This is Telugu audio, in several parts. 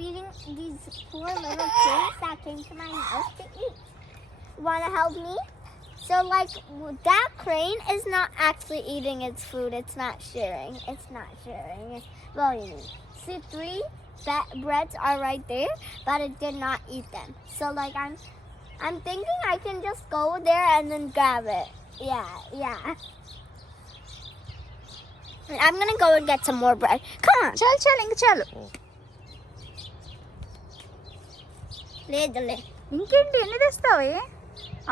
feeding these poor little kids that came to my house to eat. Want to help me? So, like, that crane is not actually eating its food. It's not sharing. It's not sharing. Well, you mean. See, 3 breads are right there, but it did not eat them. So, like, I'm thinking I can just go there and then grab it. Yeah. I'm gonna go and get some more bread. Come on. చాలు ఇంక చాలు. లేదులే. ఇంకేంటి ఎన్ని తెస్తావే?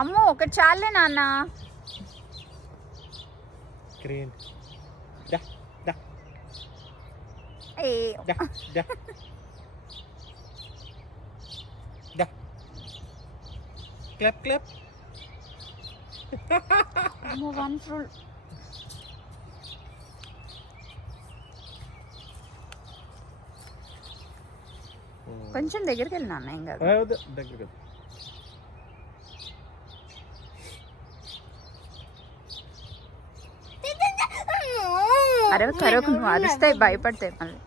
అమ్మో ఒకటి చాలే నాన్న. క్రేన్ దా దా ఏ దా దా దా క్లాప్ క్లాప్. అమ్మో వన్ ఫుల్. కొంచెం దగ్గరికి వెళ్ళి నాన్న ఏం కాదు. దగ్గర అరవకు నువ్వు అరుస్తాయి భయపడతాయి మళ్ళీ.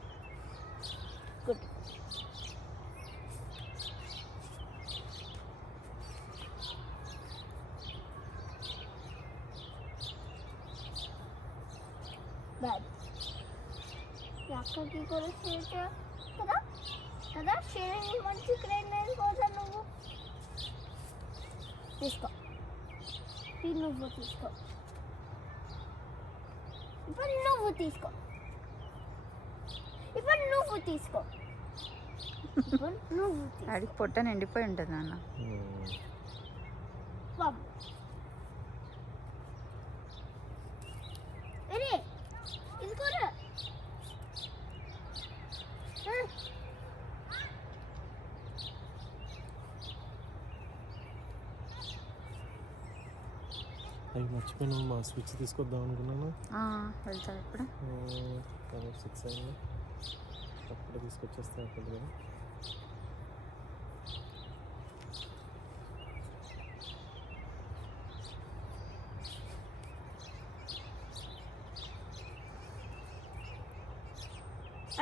అక్కడికి కూడా షేర్ కదా కదా షేరింగ్ మంచి క్రేన్ కోసం నువ్వు తీసుకో. నువ్వు తీసుకో. ఇప్పుడు నువ్వు తీసుకో. ఆడికి పొట్ట నిండిపోయి ఉంటుంది నాన్న. ఇది కూడా అవి మర్చిపోయినా మా స్విచ్ తీసుకొద్దాం అనుకున్నాను. వెళ్తావు ఇప్పుడు 6 అయింది. అప్పుడు తీసుకొచ్చేస్తే అయిపోతుంది కదా.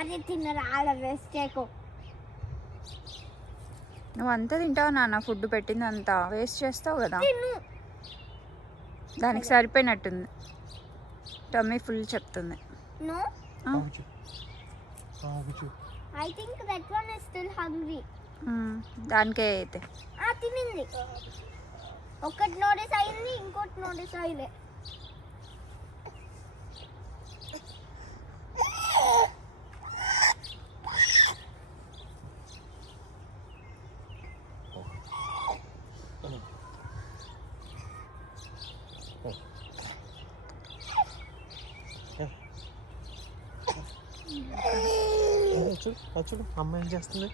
అది తిన్నరా ఆడ వేస్ట్ చేయకు. నువ్వు అంతా తింటావు నాన్న, ఫుడ్ పెట్టింది అంతా వేస్ట్ చేస్తావు కదా. దానికి సరిపోయినట్టుంది. టమ్మీ ఫుల్ చెప్తుంది. No? I think that one is still hungry. దానికే అయితే తినింది. ఒకటి నోటీస్ అయింది, ఇంకోటి నోటీస్ అయ్యలే. చూడు అమ్మ ఏం చేస్తుంది.